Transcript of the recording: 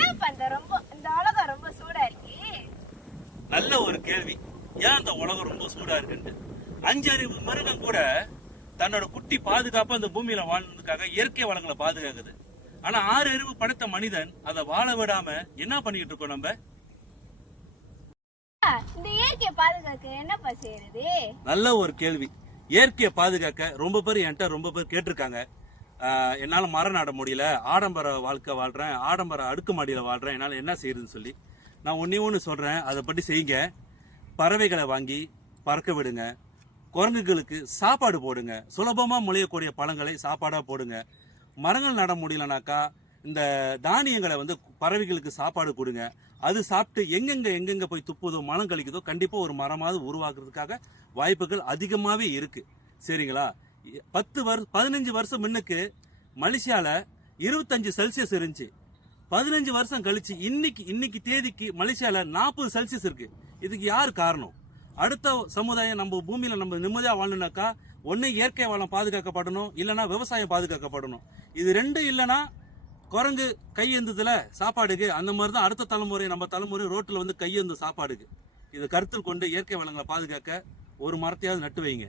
ஏன் பண்ற ரொம்ப இந்த உலகம் ரொம்ப சூடா இருக்கு? நல்ல ஒரு கேள்வி. ஏன் அந்த உலகம் ரொம்ப சூடா இருக்குன்னு. 5 அறிவு மிருகம் கூட தன்னோட குட்டி பாதுகாப்பா அந்த பூமியில வாழ்ந்ததுக்காக இயற்கை வளங்களை பாதுகாக்குது. ஆனா 6 அறிவு படைத்த மனிதன் அதை வாழ விடாம என்ன பண்ணிட்டு இருக்கோம் நம்ம? இந்த இயற்கையை பாதுகாக்க என்னப்பா செய்யறது? நல்ல ஒரு கேள்வி. இயற்கையை பாதுகாக்க ரொம்ப பேர் என்கிட்ட ரொம்ப பேர் கேட்டிருக்காங்க. என்னால மரம் நட முடியல, ஆடம்பர வாழ்க்கை வாழ்றேன், ஆடம்பர அடுக்குமாடியில வாழ்றேன், என்னால என்ன செய்யறதுன்னு சொல்லி நான் ஒண்ணு சொல்றேன். அதை பற்றி செய்யுங்க. பறவைகளை வாங்கி பறக்க விடுங்க. குரங்குகளுக்கு சாப்பாடு போடுங்க. சுலபமா முளையக்கூடிய பழங்களை சாப்பாடா போடுங்க. மரங்கள் நட முடியலனாக்கா இந்த தானியங்களை பறவைகளுக்கு சாப்பாடு கொடுங்க. அது சாப்பிட்டு எங்கெங்க போய் துப்புதோ மலம் கழிக்குதோ கண்டிப்பா ஒரு மரமாவது உருவாக்குறதுக்காக வாய்ப்புகள் அதிகமாவே இருக்கு. சரிங்களா? 15 வருஷம் முன்னுக்கு மலேசியால 25 செல்சியஸ் இருந்துச்சு. 15 வருஷம் கழிச்சு இன்னைக்கு தேதிக்கு மலேசியால 40 செல்சியஸ் இருக்கு. இதுக்கு யார் காரணம்? அடுத்த சமுதாயம் நம்ம பூமியில நம்ம நிம்மதியா வாழணும்னாக்கா ஒன்னு இயற்கை வளம் பாதுகாக்கப்படணும், இல்லைன்னா விவசாயம் பாதுகாக்கப்படணும். இது ரெண்டும் இல்லைன்னா குரங்கு கையெந்ததுல சாப்பாடுக்கு அந்த மாதிரி தான் அடுத்த தலைமுறை நம்ம தலைமுறை ரோட்டில் கையெந்து சாப்பாடுக்கு. இதை கருத்தில் கொண்டு இயற்கை வளங்களை பாதுகாக்க ஒரு மரத்தையாவது நட்டு வைங்க.